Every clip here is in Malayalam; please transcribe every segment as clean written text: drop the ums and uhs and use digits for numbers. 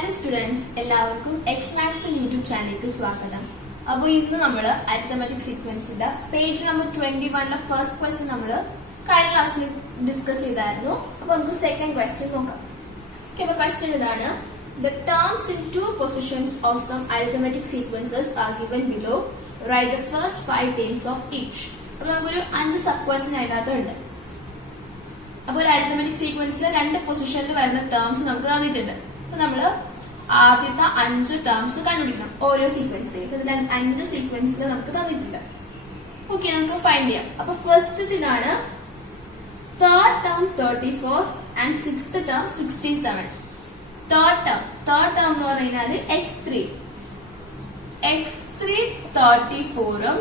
ഹലോ സ്റ്റുഡൻസ്, എല്ലാവർക്കും എക്സ് മാത്സ് യൂട്യൂബ് ചാനലിലേക്ക് സ്വാഗതം. അപ്പോൾ ഇന്ന് നമ്മൾ അരിത്തമെറ്റിക് സീക്വൻസിന്റെ പേജ് നമ്പർ 21 ഫസ്റ്റ് ക്വസ്റ്റ്യൻ നമ്മൾ കഴിഞ്ഞ ക്ലാസ്സിൽ ഡിസ്കസ് ചെയ്തായിരുന്നു. അപ്പോൾ നമുക്ക് സെക്കൻഡ് ക്വസ്റ്റ്യൻ നോക്കാം. അപ്പോൾ ക്വസ്റ്റ്യൻ ഇതാണ്: The terms in two positions of some arithmetic sequences are given below. Write the first 5 terms of each. അപ്പോൾ നമുക്കൊരു 5 സബ് ക്വസ്റ്റ്യൻ അതിനകത്തുണ്ട്. അപ്പോൾ ഒരു അരിത്തമെറ്റിക് സീക്വൻസിൽ 2 പൊസിഷനിൽ വരുന്ന ടേംസ് നമുക്ക് തന്നിട്ടുണ്ട്. അപ്പൊ നമ്മള് ആദ്യത്തെ 5 ടേംസ് കണ്ടുപിടിക്കണം ഓരോ സീക്വൻസിലേക്ക്. 5 സീക്വൻസിൽ നമുക്ക് തന്നിട്ടുണ്ട്. ഓക്കെ, നമുക്ക് ഫൈൻഡ് ചെയ്യാം. അപ്പൊ ഫസ്റ്റ് ഇതാണ് third term 34 and sixth term 67. Third term എന്ന് പറഞ്ഞാല് x3 34ഉം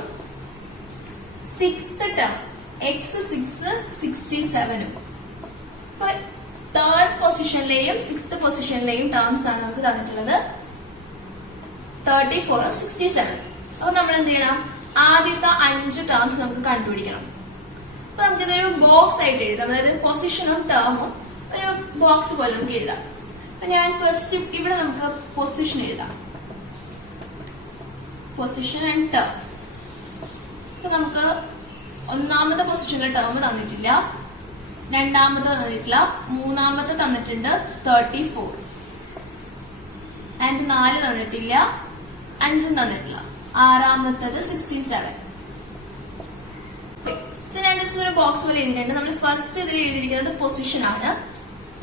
സിക്സ്ത് ടേം x6 67ഉം. തേർഡ് പൊസിഷനിലെയും സിക്സ്ത് പൊസിഷനിലെയും ടേംസ് ആണ് നമുക്ക് തന്നിട്ടുള്ളത് 34ഉം 67. അപ്പൊ നമ്മൾ എന്ത് ചെയ്യണം? ആദ്യത്തെ 5 ടേംസ് നമുക്ക് കണ്ടുപിടിക്കണം. അപ്പൊ നമുക്കിതൊരു ബോക്സ് ആയിട്ട് എഴുതാം. അതായത് പൊസിഷനും ടേമും ഒരു ബോക്സ് പോലെ നമുക്ക് എഴുതാം. അപ്പൊ ഞാൻ ഫസ്റ്റ് ഇവിടെ നമുക്ക് പൊസിഷൻ എഴുതാം. Position and term. അപ്പൊ നമുക്ക് ഒന്നാമത്തെ പൊസിഷനിലെ ടേം തന്നിട്ടില്ല, രണ്ടാമത്തെ തന്നിട്ടില്ല, മൂന്നാമത്തെ തന്നിട്ടുണ്ട് 34 ആൻഡ് 4 തന്നിട്ടില്ല, 5 തന്നിട്ടില്ല, ആറാമത്തത് 67. സോ ഞാൻ ജസ്റ്റ് ഒരു ബോക്സ് പോലെ എഴുതിയിട്ടുണ്ട്. നമ്മൾ ഫസ്റ്റ് ഇതിൽ എഴുതിയിരിക്കുന്നത് പൊസിഷൻ ആണ്,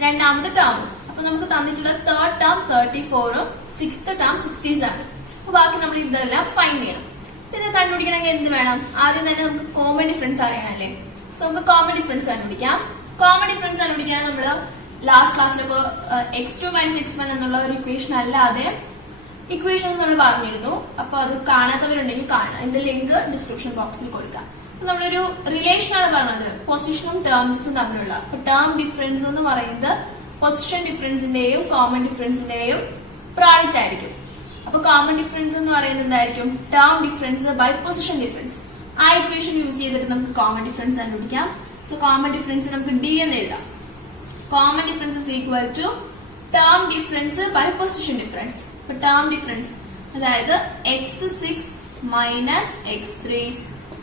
രണ്ടാമത്തെ ടേം. അപ്പൊ നമുക്ക് തന്നിട്ടുള്ള തേർഡ് ടേം 34ഉം സിക്സ്ത് ടേം 67. അപ്പൊ ബാക്കി നമ്മൾ ഇതെല്ലാം ഫൈൻഡ് ചെയ്യണം. ഇത് കണ്ടുപിടിക്കണമെങ്കിൽ എന്ത് വേണം? ആദ്യം തന്നെ നമുക്ക് കോമൺ ഡിഫറൻസ് അറിയണല്ലേ. സോ നമുക്ക് കോമൺ ഡിഫറൻസ് കണ്ടുപിടിക്കാം. കോമൺ ഡിഫറൻസ് കണ്ടുപിടിക്കാൻ നമ്മള് ലാസ്റ്റ് ക്ലാസ്സിലൊക്കെ x2 - x1 എന്നുള്ള ഒരു ഇക്വേഷൻ അല്ലാതെ ഇക്വേഷൻസ് നമ്മൾ പറഞ്ഞിരുന്നു. അപ്പൊ അത് കാണാത്തവരുണ്ടെങ്കിൽ കാണാം. അതിന്റെ ലിങ്ക് ഡിസ്ക്രിപ്ഷൻ ബോക്സിൽ കൊടുക്കാം. നമ്മളൊരു റിലേഷൻ ആണ് പറഞ്ഞത് പൊസിഷനും ടേംസും തമ്മിലുള്ള. അപ്പൊ ടേം ഡിഫറൻസ് എന്ന് പറയുന്നത് പൊസിഷൻ ഡിഫറൻസിന്റെയും കോമൺ ഡിഫറൻസിന്റെയും പ്രോഡക്റ്റ് ആയിരിക്കും. അപ്പൊ കോമൺ ഡിഫറൻസ് എന്ന് പറയുന്നത് എന്തായിരിക്കും? Term difference by position difference. ആ ഇക്വേഷൻ യൂസ് ചെയ്തിട്ട് നമുക്ക് കോമൺ ഡിഫറൻസ് കണ്ടുപിടിക്കാം. സോ കോമൺ ഡിഫറൻസ് നമുക്ക് d എന്ന് എഴുതാം. Common difference is equal to term difference by position difference. അപ്പൊ ടേം ഡിഫറൻസ് അതായത് x6 minus x3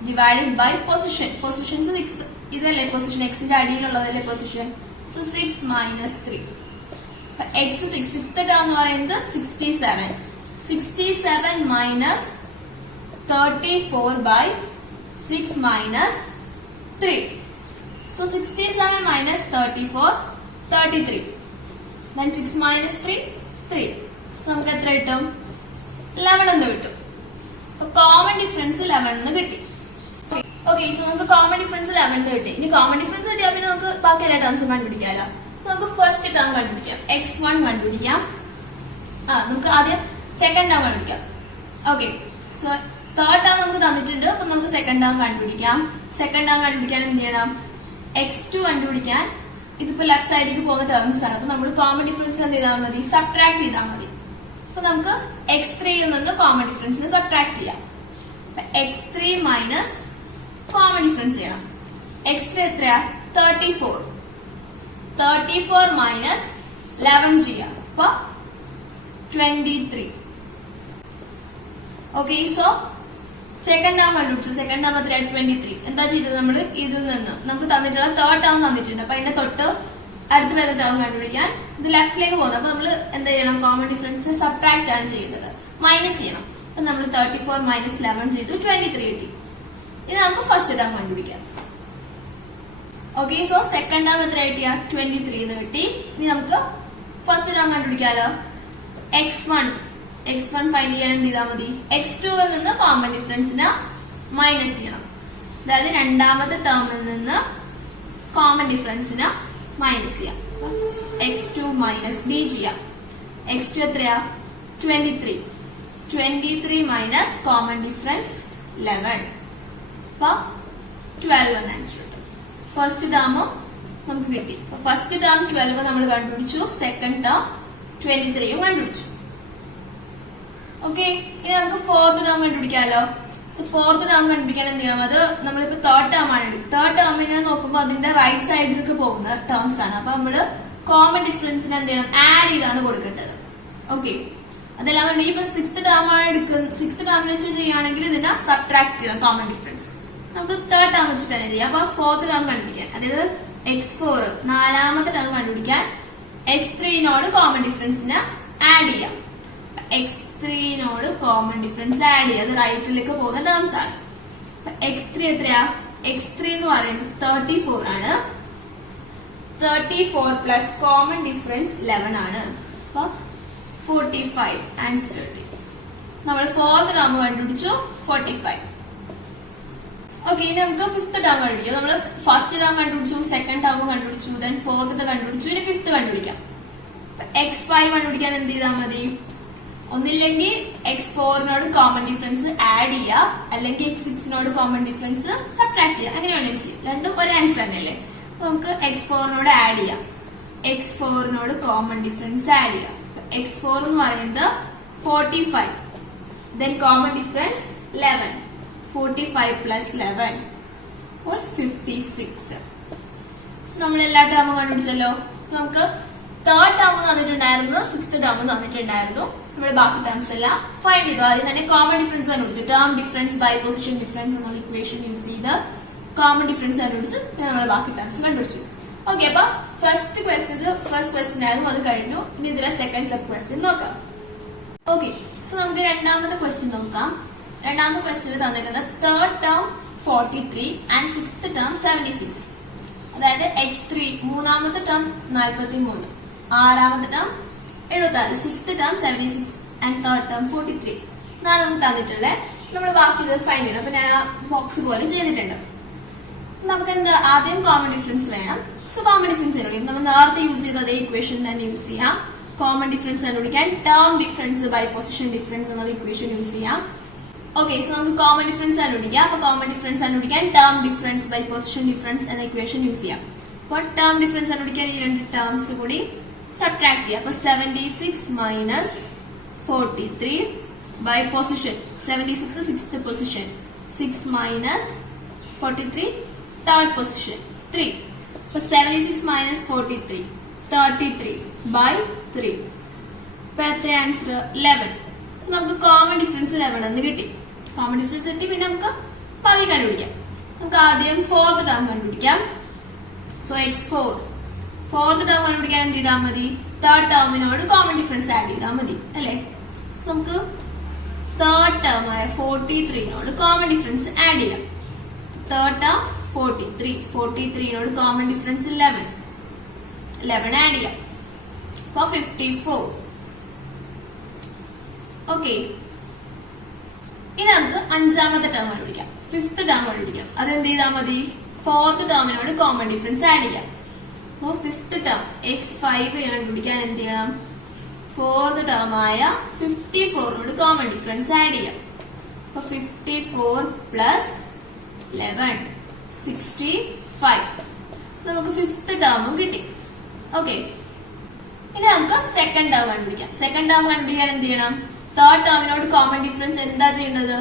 divided by position. Positions 6 ഇതല്ലേ പൊസിഷൻ, എക്സിന്റെ അടിയിലുള്ളതല്ലേ position. So 6 minus 3. x6 sixth term എന്ന് പറയുന്നത് 67 minus 34 by 6 minus 3. So 67 minus 34, 33. Then 6 minus 3, 3. So നമുക്ക് എത്ര കിട്ടും? 11 എന്ന് കിട്ടും. കോമൺ ഡിഫറൻസ് 11 എന്ന് കിട്ടി. ഓക്കെ, സോ നമുക്ക് കോമൺ ഡിഫറൻസ് 11 എന്ന് കിട്ടി. ഇനി കോമൺ ഡിഫറൻസ് കിട്ടിയാൽ പിന്നെ നമുക്ക് ബാക്കി എല്ലാ ടേംസും കണ്ടുപിടിക്കാമല്ലോ. നമുക്ക് ഫസ്റ്റ് ടേം കണ്ടുപിടിക്കാം. x1 കണ്ടുപിടിക്കാം. നമുക്ക് ആദ്യം സെക്കൻഡ് ടേം കണ്ടുപിടിക്കാം. ഓക്കെ, സോ തേർഡ് ടേം നമുക്ക് തന്നിട്ടുണ്ട്. അപ്പൊ നമുക്ക് സെക്കൻഡ് ടേം കണ്ടുപിടിക്കാം. സെക്കൻഡ് ടേം കണ്ടുപിടിക്കാൻ എന്ത് ചെയ്യണം? x2 കണ്ടുപിടിക്കാൻ. ഇതിപ്പോ ലെഫ്റ്റ് സൈഡിലേക്ക് പോകുന്ന ടേംസ് ആണ്. അപ്പൊ നമ്മൾ കോമൺ ഡിഫറൻസ് എന്ത് ചെയ്താൽ മതി? സബ്ട്രാക്ട് ചെയ്താൽ മതി. അപ്പൊ നമുക്ക് x3 നിന്ന് കോമൺ ഡിഫറൻസിന് സബ്ട്രാക്ട് ചെയ്യാം. x3 മൈനസ് കോമൺ ഡിഫറൻസ് ചെയ്യണം. x3 എത്രയാ? 34 മൈനസ് 11 ചെയ്യാം. അപ്പൊ 23. ഓക്കെ, സോ സെക്കൻഡ് ടേം കണ്ടുപിടിച്ചു. സെക്കൻഡ് ടേം എത്രയാ? 23. എന്താ ചെയ്തത്? നമ്മൾ ഇതിൽ നിന്ന് നമുക്ക് തന്നിട്ടുള്ള തേർഡ് ടേം തന്നിട്ടുണ്ട്. അപ്പൊ അതിന്റെ തൊട്ട് അടുത്ത് വരുന്ന ടേം കണ്ടുപിടിക്കാൻ ഇത് ലെഫ്റ്റിലേക്ക് പോകുന്നത്. അപ്പൊ നമ്മൾ എന്താ ചെയ്യണം? കോമൺ ഡിഫറൻസ് സബ്ട്രാക്ട് ആണ് ചെയ്യേണ്ടത്, മൈനസ് ചെയ്യണം. അപ്പൊ നമ്മൾ 34 മൈനസ് 11 ചെയ്തു, 23 കിട്ടി. ഇനി നമുക്ക് ഫസ്റ്റ് ടേം കണ്ടുപിടിക്കാം. ഓക്കെ, സോ സെക്കൻഡ് ടേം എത്ര കിട്ടിയ? 23 എന്ന് കിട്ടി. ഇനി നമുക്ക് ഫസ്റ്റ് ടേം കണ്ടുപിടിക്കാലോ. x1 ഫൈൻഡ് ചെയ്യാൻ എന്ത് ചെയ്താൽ മതി? x2 ൽ നിന്ന് കോമൺ ഡിഫറൻസിന് മൈനസ് ചെയ്യണം. അതായത് രണ്ടാമത്തെ ടേമിൽ നിന്ന് കോമൺ ഡിഫറൻസിന് മൈനസ് ചെയ്യാം. x2 മൈനസ് d ചെയ്യാം. x2 എത്രയാ? 23 മൈനസ് കോമൺ ഡിഫറൻസ് 11. അപ്പൊ 12 എന്ന് ആൻസർ കിട്ടും. ഫസ്റ്റ് ടേമും നമുക്ക് കിട്ടി. ഫസ്റ്റ് ടേം 12 നമ്മൾ കണ്ടുപിടിച്ചു. സെക്കൻഡ് ടേം 23 കണ്ടുപിടിച്ചു. ഓക്കെ, ഇനി നമുക്ക് ഫോർത്ത് ടേം കണ്ടുപിടിക്കാമല്ലോ. സോ ഫോർത്ത് ടേം കണ്ടുപിടിക്കാൻ എന്ത് ചെയ്യണം? അത് നമ്മളിപ്പോ തേർഡ് ടേം ആണ്. തേർഡ് ടേമിനെ നോക്കുമ്പോൾ അതിന്റെ റൈറ്റ് സൈഡിലേക്ക് പോകുന്ന ടേംസ് ആണ്. അപ്പൊ നമ്മള് കോമൺ ഡിഫറൻസിന് എന്ത് ചെയ്യണം? ആഡ് ചെയ്താണ് കൊടുക്കേണ്ടത്. ഓക്കെ, അതെല്ലാം വേണ്ടി ഇപ്പൊ സിക്സ്ത് ടേം ആണ് എടുക്കുന്നത്. സിക്സ്ത് ടേമിൽ വെച്ച് ചെയ്യുകയാണെങ്കിൽ ഇതിനെ സബ്ട്രാക്ട് ചെയ്യാം കോമൺ ഡിഫറൻസ്. നമുക്ക് തേർഡ് ടേം വെച്ച് തന്നെ ചെയ്യാം. അപ്പൊ ഫോർത്ത് ടേം കണ്ടുപിടിക്കാൻ, അതായത് x4 നാലാമത്തെ ടേം കണ്ടുപിടിക്കാൻ x3നോട് കോമൺ ഡിഫറൻസിനെ ആഡ് ചെയ്യാം. x3നോട് കോമൺ ഡിഫറൻസ് ആഡ് ചെയ്യാം. അത് റൈറ്റിലേക്ക് പോകുന്ന ടേംസ് ആണ്. x3 എത്രയാ? x3 എന്ന് പറയുന്നത് 34 ആണ്. 34 പ്ലസ് കോമൺ ഡിഫറൻസ് 11 ആണ്. അപ്പൊ 45 ആൻസർ കിട്ടി. നമ്മൾ ഫോർത്ത് ടേം കണ്ടുപിടിച്ചു 45. ഓക്കെ, ഇനി നമുക്ക് ഫിഫ്ത് ടേം കണ്ടുപിടിക്കാം. നമ്മൾ ഫസ്റ്റ് ടേം കണ്ടുപിടിച്ചു, സെക്കൻഡ് ടേം കണ്ടുപിടിച്ചു, ദെൻ ഫോർത്ത് കണ്ടുപിടിച്ചു, ഇനി ഫിഫ്ത് കണ്ടുപിടിക്കാം. x5 കണ്ടുപിടിക്കാൻ എന്ത് ചെയ്താൽ മതി? ഒന്നില്ലെങ്കിൽ x4നോട് കോമൺ ഡിഫറൻസ് ആഡ് ചെയ്യുക, അല്ലെങ്കിൽ x6നോട് കോമൺ ഡിഫറൻസ് സബ്ട്രാക്ട് ചെയ്യുക. അങ്ങനെയാണ് ചെയ്യും. രണ്ടും ഒരു ആൻസർ തന്നെയല്ലേ. നമുക്ക് x4നോട് ആഡ് ചെയ്യാം. x4നോട് കോമൺ ഡിഫറൻസ് ആഡ് ചെയ്യാം. x4 എന്ന് പറയുന്നത് 45, ദെൻ കോമൺ ഡിഫറൻസ് 11. 45 പ്ലസ് 11 56. നമ്മൾ എല്ലാ ടേമും കണ്ടുപിടിച്ചല്ലോ. നമുക്ക് തേർഡ് ടേം തന്നിട്ടുണ്ടായിരുന്നു, സിക്സ്ത് ടേം തന്നിട്ടുണ്ടായിരുന്നു. നമ്മുടെ ബാക്കി ടേംസ് എല്ലാം ഫൈൻഡ് ചെയ്തു. ആദ്യം തന്നെ കോമൺ ഡിഫറൻസ് കണ്ടുപിടിച്ചു. Term difference by position difference എന്നുള്ള ഇക്വേഷൻ യൂസ് ചെയ്ത് കോമൺ ഡിഫറൻസ് കണ്ടുപിടിച്ചു. നമ്മുടെ ബാക്കി ടേംസ് കണ്ടുപിടിച്ചു. ഓക്കെ, അപ്പൊ ഫസ്റ്റ് ക്വസ്റ്റ്യൻ ആയിരുന്നു, അത് കഴിഞ്ഞു. ഇനി ഇതിലെ സെക്കൻഡ് സബ് ക്വസ്റ്റ്യൻ നോക്കാം. ഓക്കെ, സോ നമുക്ക് രണ്ടാമത്തെ ക്വസ്റ്റ്യൻ നോക്കാം. രണ്ടാമത്തെ ക്വസ്റ്റ്യൻ തന്നിരിക്കുന്നത് third term 43 and sixth term 76. അതായത് x3 മൂന്നാമത്തെ ടേം 43, ആറാമത്തെ term 76, sixth term 76 and third term 43 എന്നാണ് നമുക്ക് തന്നിട്ടുള്ളത്. നമ്മൾ ബാക്കി ഇത് ഫൈൻഡ് ചെയ്യണം. അപ്പൊ ഞാൻ ബോക്സ് പോലെ ചെയ്തിട്ടുണ്ട്. നമുക്ക് എന്താ ആദ്യം കോമൺ ഡിഫറൻസ് വേണം. സോ കോമൺ ഡിഫറൻസ് കണ്ടുപിടിക്കും. നമ്മൾ നേരത്തെ യൂസ് ചെയ്ത അതേ ഇക്വേഷൻ തന്നെ യൂസ് ചെയ്യാം. കോമൺ ഡിഫറൻസ് കണ്ടുപിടിക്കാൻ term difference by position difference എന്നുള്ള ഇക്വേഷൻ യൂസ് ചെയ്യാം. ഓക്കെ, സോ നമുക്ക് കോമൺ ഡിഫറൻസ് കണ്ടുപിടിക്കാം. അപ്പൊ കോമൺ ഡിഫറൻസ് കണ്ടുപിടിക്കാൻ term difference by position difference എന്ന ഇക്വേഷൻ യൂസ് ചെയ്യാം. അപ്പോൾ ടേം ഡിഫറൻസ് കണ്ടുപിടിക്കാൻ ഈ രണ്ട് ടേംസ് കൂടി സബ്ട്രാക്ട് ചെയ്യാം. അപ്പൊ 76 minus 43 by position. 76 sixth position, 6 minus 43 third position 3. അപ്പൊ 76 മൈനസ് 43 33 ബൈ 3. അപ്പൊ എത്ര ആൻസർ? 11. നമുക്ക് കോമൺ ഡിഫറൻസ് 11 എന്ന് കിട്ടി. കോമൺ ഡിഫറൻസ് കിട്ടി. പിന്നെ നമുക്ക് ബാക്കി കണ്ടുപിടിക്കാം. നമുക്ക് ആദ്യം ഫോർത്ത് ടേം കണ്ടുപിടിക്കാം. സോ x4 ഫോർത്ത് ടേം കണ്ടുപിടിക്കാൻ എന്ത് ചെയ്താൽ മതി? തേർഡ് ടേമിനോട് കോമൺ ഡിഫറൻസ് ആഡ് ചെയ്താൽ മതി അല്ലെ. സോ നമുക്ക് തേർഡ് ടേം ആയ 43നോട് കോമൺ ഡിഫറൻസ് ആഡ് ചെയ്യാം. തേർഡ് ടേം 43നോട് കോമൺ ഡിഫറൻസ് 11 ആഡ് ചെയ്യാം. അപ്പൊ 54. ഓക്കെ, ഇനി നമുക്ക് അഞ്ചാമത്തെ ടേം കണ്ടുപിടിക്കാം. ഫിഫ്ത് ടേം കണ്ടുപിടിക്കാം. അതെന്ത് ചെയ്താൽ മതി? ഫോർത്ത് ടേമിനോട് കോമൺ ഡിഫറൻസ് ആഡ് ചെയ്യാം. അപ്പൊ ഫിഫ്ത് ടേം x5 കണ്ടുപിടിക്കാൻ എന്ത് ചെയ്യണം? ഫോർത്ത് ടേം ആയ 54നോട് കോമൺ ഡിഫറൻസ് ആഡ് ചെയ്യാം. അപ്പൊ 54 പ്ലസ് 11 65. നമുക്ക് ഫിഫ്ത് ടേമും കിട്ടി. ഓക്കെ, ഇനി നമുക്ക് സെക്കൻഡ് ടേം കണ്ടുപിടിക്കാം. സെക്കൻഡ് ടേം കണ്ടുപിടിക്കാൻ എന്ത് ചെയ്യണം? തേർഡ് ടേമിനോട് കോമൺ ഡിഫറൻസ് എന്താ ചെയ്യേണ്ടത്?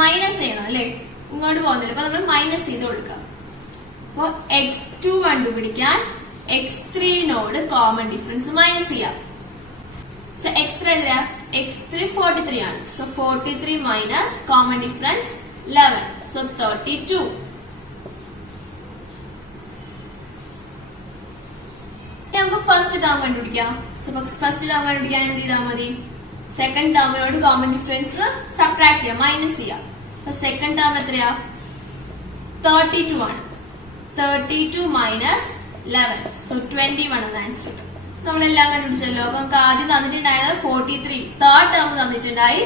മൈനസ് ചെയ്യണം അല്ലെ. ഇങ്ങോട്ട് പോകുന്നില്ല. അപ്പൊ നമ്മൾ മൈനസ് ചെയ്ത് കൊടുക്കാം. അപ്പൊ x2 കണ്ടുപിടിക്കാൻ x3നോട് കോമൺ ഡിഫറൻസ് മൈനസ് ചെയ്യാം. സോ x3 എത്രയാ? x3 43 ആണ്. So 43 minus common difference 11. So 32. നമുക്ക് ഫസ്റ്റ് ടേം കണ്ടുപിടിക്കാം. സോ ഫസ്റ്റ് ടേം കണ്ടുപിടിക്കാൻ എന്ത് ചെയ്താൽ മതി? സെക്കൻഡ് ടേമിനോട് കോമൺ ഡിഫറൻസ് സബ്ട്രാക്ട് ചെയ്യാം, മൈനസ് ചെയ്യാം. അപ്പൊ സെക്കൻഡ് ടേം എത്രയാ? 32 ആണ്. 32 മൈനസ് 11. സോ 21 എന്ന ആൻസർ കിട്ടും. നമ്മളെല്ലാം കണ്ടുപിടിച്ചല്ലോ. അപ്പൊ നമുക്ക് ആദ്യം തന്നിട്ടുണ്ടായത് 43, തേർഡ് ടേം തന്നിട്ടുണ്ടായി,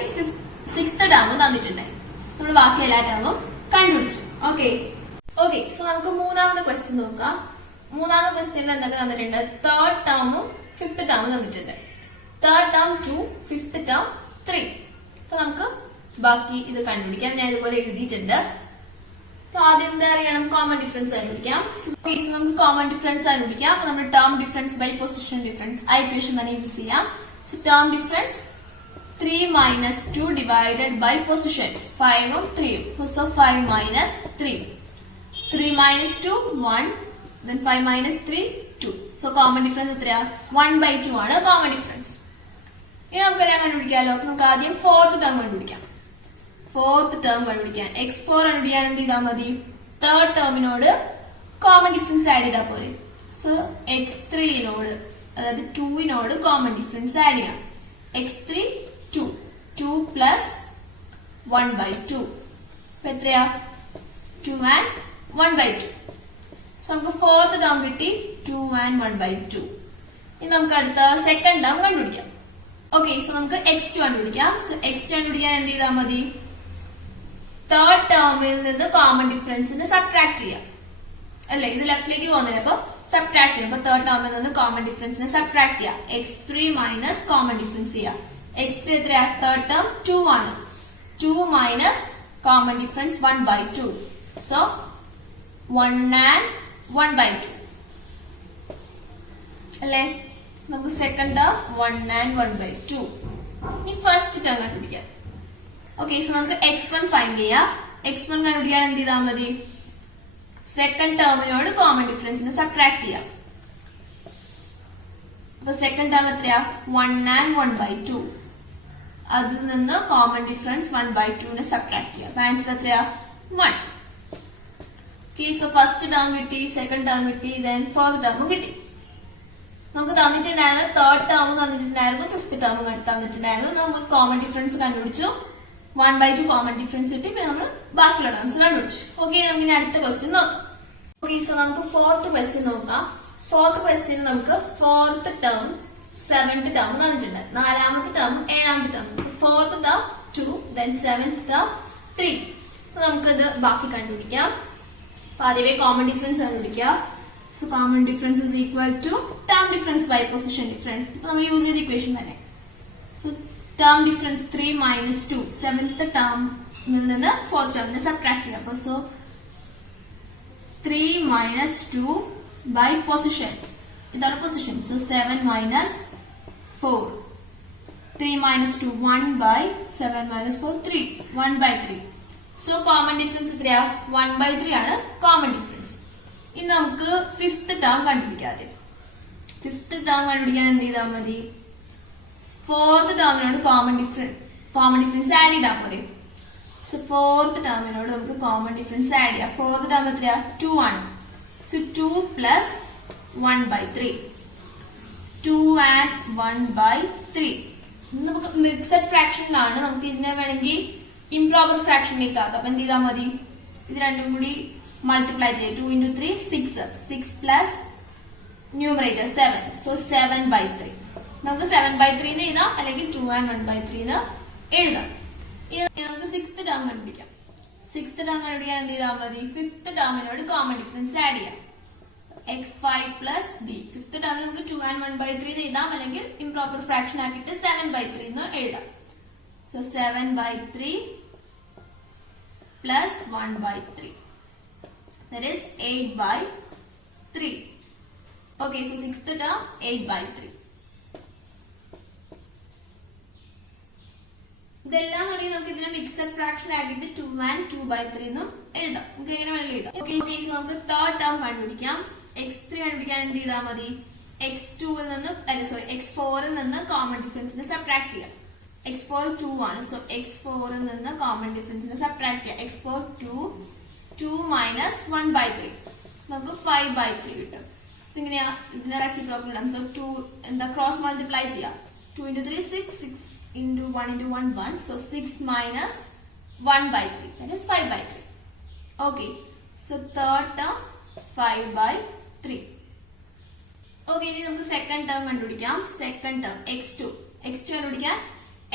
സിക്സ്ത് ടേം തന്നിട്ടുണ്ടായി. നമ്മൾ ബാക്കി എല്ലാ ടേമും കണ്ടുപിടിച്ചു. ഓക്കെ, സോ നമുക്ക് മൂന്നാമത്തെ ക്വസ്റ്റ്യൻ നോക്കാം. മൂന്നാമത്തെ ക്വസ്റ്റ്യനിൽ എന്തൊക്കെ തന്നിട്ടുണ്ട്? തേർഡ് ടേമും ഫിഫ്ത് ടേമും തന്നിട്ടുണ്ട്. Third term 2, fifth term 3. അപ്പൊ നമുക്ക് ബാക്കി ഇത് കണ്ടുപിടിക്കാം. ഞാൻ ഇതുപോലെ എഴുതിയിട്ടുണ്ട്. അപ്പൊ ആദ്യം എന്താ അറിയണം? കോമൺ ഡിഫറൻസ് കണ്ടുപിടിക്കാം. നമുക്ക് കോമൺ ഡിഫറൻസ് കണ്ടുപിടിക്കാം. അപ്പൊ നമ്മൾ term difference by position difference ആ ഇക്വേഷൻ തന്നെ യൂസ് ചെയ്യാം. So term difference 3 minus 2 divided by position 5ഉം 3ഉം. So 5 minus 3. 3 minus 2 1. Then 5 minus 3 2. So common difference എത്രയാ? 1/2 ആണ് common difference. ഇനി കണ്ടുപിടിക്കാമല്ലോ. നമുക്ക് ആദ്യം ഫോർത്ത് ടേം കണ്ടുപിടിക്കാം. ഫോർത്ത് ടേം കണ്ടുപിടിക്കാൻ x4 കണ്ടുപിടിക്കാൻ എന്ത് ചെയ്താൽ മതി? തേർഡ് ടേമിനോട് കോമൺ ഡിഫറൻസ് ആഡ് ചെയ്താൽ പോരെ. സോ x3നോട് അതായത് 2നോട് കോമൺ ഡിഫറൻസ് ആഡ് ചെയ്യാം. x3 2 പ്ലസ് 1/2 എത്രയാ? 2 and 1/2. സോ നമുക്ക് ഫോർത്ത് ടേം കിട്ടി 2 and 1/2. ഇനി നമുക്ക് അടുത്ത സെക്കൻഡ് ടേം കണ്ടുപിടിക്കാം. ഓക്കെ, സോ നമുക്ക് x2 കണ്ടുപിടിക്കാം. സോ x2 കണ്ടുപിടിക്കാൻ എന്ത് ചെയ്താൽ മതി? തേർഡ് ടേമിൽ നിന്ന് കോമൺ ഡിഫറൻസിന് സബ്ട്രാക്ട് ചെയ്യാം അല്ലെ. ഇത് ലെഫ്റ്റിലേക്ക് പോകുന്നില്ല, അപ്പൊ സബ്ട്രാക്ട് ചെയ്യാം. അപ്പൊ തേർഡ് ടേമിൽ നിന്ന് കോമൺ ഡിഫറൻസിനെ സബ്ട്രാക്ട് ചെയ്യാം. x3 മൈനസ് കോമൺ ഡിഫറൻസ് ചെയ്യാം. x3 എത്രയാ? തേർഡ് ടേം 2 ആണ്. 2 minus common difference 1/2. So 1 and 1/2 അല്ലേ. നമുക്ക് സെക്കൻഡ് ടേം 1 and 1/2. ഇനി ഫസ്റ്റ് ടേം കണ്ടുപിടിക്കാം. ഓക്കെ, സോ നമുക്ക് x1 ഫൈൻഡ് ചെയ്യാം. x1 കണ്ടുപിടിക്കാൻ എന്ത് ചെയ്താൽ മതി? സെക്കൻഡ് ടേമിനോട് കോമൺ ഡിഫറൻസിനെ സബ്ട്രാക്ട് ചെയ്യാം. അപ്പൊ സെക്കൻഡ് ടേം എത്രയാ? 1 and 1/2. അതിൽ നിന്ന് കോമൺ ഡിഫറൻസ് 1/2നെ സബ്ട്രാക്ട് ചെയ്യാം. ആൻസർ എത്രയാ? 1. ഓക്കെ, സോ ഫസ്റ്റ് ടേം കിട്ടി, സെക്കൻഡ് ടേം കിട്ടി, ദെൻ ഫോർത്ത് ടേമും കിട്ടി. നമുക്ക് തന്നിട്ടുണ്ടായിരുന്നു തേർഡ് ടേമും തന്നിട്ടുണ്ടായിരുന്നു, ഫിഫ്ത് ടേമും തന്നിട്ടുണ്ടായിരുന്നു. നമ്മൾ കോമൺ ഡിഫറൻസ് കണ്ടുപിടിച്ചു. 1/2 കോമൺ ഡിഫറൻസ് കിട്ടി. പിന്നെ നമ്മൾ ബാക്കിയുള്ള ടേംസ് കണ്ടുപിടിച്ചു. ഓക്കെ, നമുക്ക് ഇനി അടുത്ത ക്വസ്റ്റ്യൻ നോക്കാം. ഓക്കെ, സോ നമുക്ക് ഫോർത്ത് ക്വസ്റ്റ്യൻ നോക്കാം. ഫോർത്ത് ക്വസ്റ്റ്യൻ നമുക്ക് ഫോർത്ത് ടേം, സെവൻത് ടേം തന്നിട്ടുണ്ട്. നാലാമത്തെ ടേം, ഏഴാമത്തെ term. Fourth term 2, then seventh term 3. നമുക്കത് ബാക്കി കണ്ടുപിടിക്കാം. അപ്പൊ ആദ്യമേ കോമൺ ഡിഫറൻസ് കണ്ടുപിടിക്കാം. So common difference is equal to term difference by position difference. നമ്മൾ യൂസ് ചെയ്ത ഇക്വേഷൻ തന്നെ. So term difference 3 minus 2, seventh ടേമിൽ നിന്ന് ഫോർത്ത് ടേമിനെ സബ്ട്രാക്ട് ചെയ്യാം. അപ്പൊ സോ 3 മൈനസ് 2 ബൈ പൊസിഷൻ, ഇതാണ് position. So 7 minus 4, 3 minus 2 1 by 7 minus 4 3, 1/3. So common difference എത്രയാ? 1/3 ആണ് കോമൺ ഡിഫറൻസ്. ഇനി നമുക്ക് ഫിഫ്ത് ടേം കണ്ടുപിടിക്കാം. ഫിഫ്ത് ടേം കണ്ടുപിടിക്കാൻ എന്ത് ചെയ്താൽ മതി? ഫോർത്ത് ടേമിനോട് കോമൺ ഡിഫറൻസ് ആഡ് ചെയ്താൽ പോരെ. സോ ഫോർത്ത് ടേമിനോട് നമുക്ക് കോമൺ ഡിഫറൻസ് ആഡ് ചെയ്യാം. ഫോർത്ത് ടേം എത്രയാ? 2 ആണ്. So 2 plus 1/3, 2 and 1/3. നമുക്ക് മിക്സഡ് ഫ്രാക്ഷനിലാണ്. നമുക്ക് ഇതിനെ വേണമെങ്കിൽ ഇംപ്രോപ്പർ ഫ്രാക്ഷനിലേക്ക് ആക്കാം. അപ്പൊ എന്ത് ചെയ്താൽ മതി? ഇത് രണ്ടും കൂടി മൾട്ടിപ്ലൈ ചെയ്യാം. 2 into 3 6, 6 പ്ലസ് ന്യൂമറേറ്റർ 7. സോ 7/3. നമുക്ക് 7/3 എഴുതാം, അല്ലെങ്കിൽ 2 and 1/3 എഴുതാം. ഇനി നമുക്ക് സിക്സ്ത് ടേം കണ്ടുപിടിക്കാം. സിക്സ്ത് ടേം കണ്ടുപിടിക്കാൻ എന്ത് ചെയ്താൽ മതി? ഫിഫ്ത് ടേമിനോട് കോമൺ ഡിഫറൻസ് ആഡ് ചെയ്യാം. x5 plus d. ഫിഫ്ത് ടേമിൽ നമുക്ക് 2 and 1/3 എഴുതാം, അല്ലെങ്കിൽ ഇംപ്രോപ്പർ ഫ്രാക്ഷൻ ആക്കിയിട്ട് 7/3 എഴുതാം. So 7/3 plus 1/3, that is 8/3. Okay, so sixth term 8/3. ഇതെല്ലാം കൂടി നമുക്ക് ഇതിനെ മിക്സഡ് ഫ്രാക്ഷൻ ആക്കിയിട്ട് 2 and 2/3 എന്നും എഴുതാം. നമുക്ക് എങ്ങനെ വേണമെങ്കിലും എഴുതാം. ഓക്കെ, നമുക്ക് തേർഡ് ടേം കണ്ടുപിടിക്കാം. x3 കണ്ടുപിടിക്കാൻ എന്ത് ചെയ്താൽ മതി? x2ൽ നിന്ന് x4ൽ നിന്ന് കോമൺ ഡിഫറൻസിനെ സബ്ട്രാക്ട് ചെയ്യാം. x4 2 ആണ്. സോ x4ൽ നിന്ന് കോമൺ ഡിഫറൻസിനെ സബ്ട്രാക്ട് ചെയ്യാം. x4 2 മൈനസ് 1/3, നമുക്ക് 5/3 കിട്ടും. ഇങ്ങനെയാ ഇതിനെ റെസിപ്രോക്കൽ ഇടാം. സോ 2 എന്താ ക്രോസ് മൾട്ടിപ്ലൈ ചെയ്യാം. 2 into 3 6, 6 into 1 into 1 1. So 6 minus 1/3, that is 5/3. Okay, so third term 5/3. Okay, ഇനി നമുക്ക് സെക്കൻഡ് ടേം കണ്ടുപിടിക്കാം. സെക്കൻഡ് ടേം x2 കണ്ടുപിടിക്കാൻ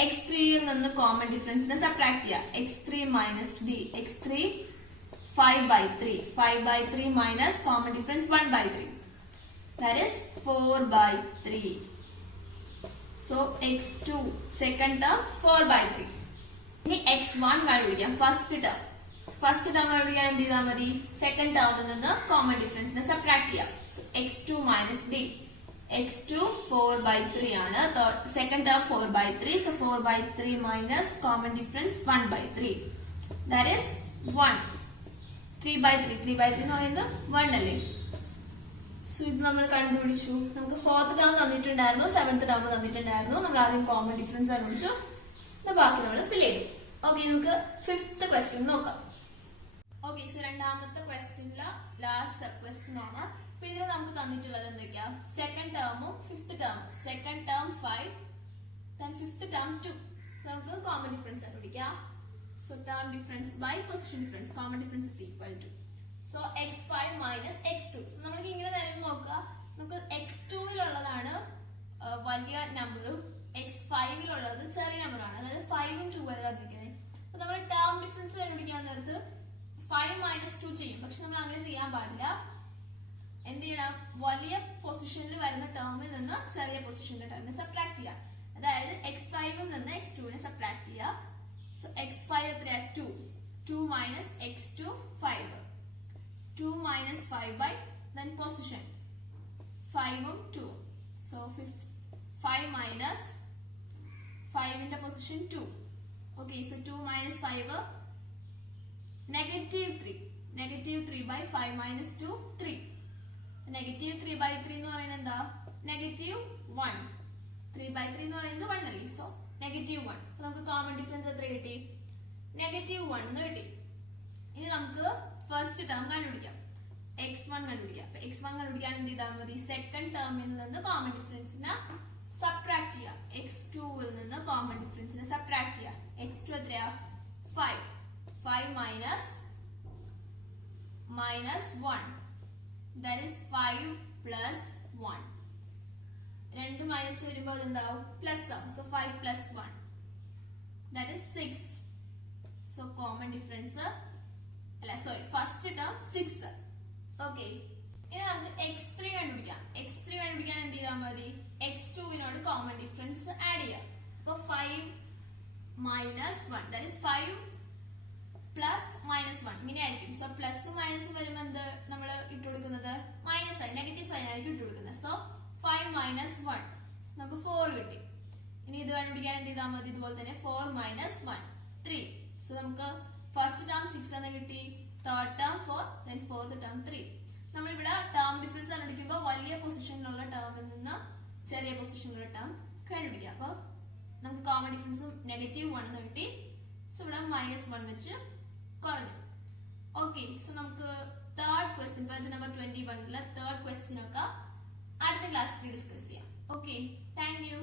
x3ൽ നിന്ന് കോമൺ ഡിഫറൻസിനെ സബ്ട്രാക്ട് ചെയ്യാം. x3 minus d. x3 5/3 minus common difference 1/3, that is 4/3. So x2 second term 4/3. ഇനി x1 കണ്ടുപിടിക്കാം. ഫസ്റ്റ് ടേം കണ്ടുപിടിക്കാൻ എന്ത് ചെയ്താൽ മതി? സെക്കൻഡ് ടേമിൽ നിന്ന് കോമൺ ഡിഫറൻസിനെ സബ്ട്രാക്ട് ചെയ്യാം. So x2 minus d. x2 4/3 ആണ്. Second term 4/3. So 4/3 minus common difference 1/3, that is 1. 3/3 എന്ന് പറയുന്നത് 1 അല്ലേ. സോ ഇത് നമ്മൾ കണ്ടുപിടിച്ചു. നമുക്ക് ഫോർത്ത് ടേം തന്നിട്ടുണ്ടായിരുന്നു, സെവൻത് ടേം തന്നിട്ടുണ്ടായിരുന്നു. നമ്മൾ ആദ്യം കോമൺ ഡിഫറൻസ് കണ്ടുപിടിച്ചു. ബാക്കി നമ്മൾ ഫിൽ ചെയ്തു. ഓക്കെ, നമുക്ക് ഫിഫ്ത്ത് ക്വസ്റ്റ്യൻ നോക്കാം. ഓക്കെ, സോ രണ്ടാമത്തെ ക്വസ്റ്റ്യനില് ലാസ്റ്റ് സബ് ക്വസ്റ്റ്യൻ ആണ്. അപ്പൊ ഇതിൽ നമുക്ക് തന്നിട്ടുള്ളത് എന്തൊക്കെയാ? സെക്കൻഡ് ടേമും ഫിഫ്ത് ടേമും. Second term 5, fifth term 2. നമുക്ക് കോമൺ ഡിഫറൻസ് കണ്ടുപിടിക്കാം. So term difference by position difference. Common difference is equal to so x5 minus x2. So നമുക്ക് ഇങ്ങനെ തരും നോക്കുക. നമുക്ക് x2-ലുള്ളതാണ് വലിയ നമ്പറും x5-ലുള്ളത് ചെറിയ നമ്പറാണ്. അതായത് 5ഉം 2 അല്ല തന്നിരിക്കുന്നത്. അപ്പൊ നമ്മൾ ടേം ഡിഫറൻസ് കണ്ടുപിടിക്കാൻ നേരത്ത് 5 മൈനസ് 2 ചെയ്യും. പക്ഷെ നമ്മൾ അങ്ങനെ ചെയ്യാൻ പാടില്ല. എന്ത് ചെയ്യണം? വലിയ പൊസിഷനിൽ വരുന്ന ടേമിൽ നിന്ന് ചെറിയ പൊസിഷനിലെ ടേമിനെ സബ്ട്രാക്ട് ചെയ്യാം. അതായത് x5-ൽ നിന്ന് x2-നെ സബ്ട്രാക്ട് ചെയ്യുക. സോ x5 എത്രയാ? 2. 2 minus x2 5. 2 minus 5 by then position 5ഉം 2. So 5 minus 5 in the position 2. Okay, so 2 minus 5 negative 3. Negative 3 by 5 minus 2 3. Negative 3 by 3 എന്ന് പറയുന്നത് എന്താ? Negative 1. 3 by 3 എന്ന് പറയുന്നത് 1 അല്ലേ? So negative 1. അപ്പൊ നമുക്ക് കോമൺ ഡിഫറൻസ് എത്ര കിട്ടി? negative 1 എന്ന് കിട്ടി. ഇനി നമുക്ക് ഫസ്റ്റ് ടേം കണ്ടുപിടിക്കാം. x1 കണ്ടുപിടിക്കാം. അപ്പൊ x1 കണ്ടുപിടിക്കാൻ എന്ത് ചെയ്താൽ മതി? സെക്കൻഡ് ടേമിൽ നിന്ന് കോമൺ ഡിഫറൻസിനെ സബ്ട്രാക്ട് ചെയ്യാം. x2-ൽ നിന്ന് കോമൺ ഡിഫറൻസിനെ സബ്ട്രാക്ട് ചെയ്യാം. x2 എത്രയാ? 5. 5 minus 1. That is 5 plus 1. 2 minus വരുമ്പോൾ എന്താവും? പ്ലസ് ആവും. So 5 plus 1 that is 6. So common difference അല്ല, സോറി, ഫസ്റ്റ് ടേം 6. ഓക്കെ, ഇനി നമുക്ക് x3 കണ്ടുപിടിക്കാം. x3 കണ്ടുപിടിക്കാൻ എന്ത് ചെയ്താൽ മതി? x2-നോട് കോമൺ ഡിഫറൻസ് ആഡ് ചെയ്യാം. അപ്പൊ 5 minus 1 that is 5 plus minus 1 ഇങ്ങനെ ആയിരിക്കും. സോ പ്ലസും മൈനസും വരുമ്പോൾ എന്ത് നമ്മൾ ഇട്ട് കൊടുക്കുന്നത്? മൈനസ് സൈൻ, നെഗറ്റീവ് സൈൻ ആയിരിക്കും ഇട്ട് കൊടുക്കുന്നത്. സോ 5 മൈനസ് 1 നമുക്ക് 4 കിട്ടി. ഇനി ഇത് കണ്ടുപിടിക്കാൻ എന്ത് ചെയ്താൽ മതി? ഇതുപോലെ തന്നെ 4 മൈനസ് 1 3. സോ നമുക്ക് ഫസ്റ്റ് ടേം 6 എന്ന് കിട്ടി, third term 4, then fourth term 3. നമ്മളിവിടെ ടേം ഡിഫറൻസ് കണ്ടുപിടിക്കുമ്പോൾ വലിയ പൊസിഷനിലുള്ള ടേമിൽ നിന്ന് ചെറിയ പൊസിഷനിലുള്ള ടേം കണ്ടുപിടിക്കാം. അപ്പൊ നമുക്ക് കോമൺ ഡിഫറൻസ് -1 എന്ന് കിട്ടി. സോ ഇവിടെ -1 വെച്ച് കുറഞ്ഞു. ഓക്കെ, സോ നമുക്ക് third question, page number 21 third question ഒക്കെ അടുത്ത ക്ലാസ്സിൽ ഡിസ്കസ് ചെയ്യാം. Okay, thank you.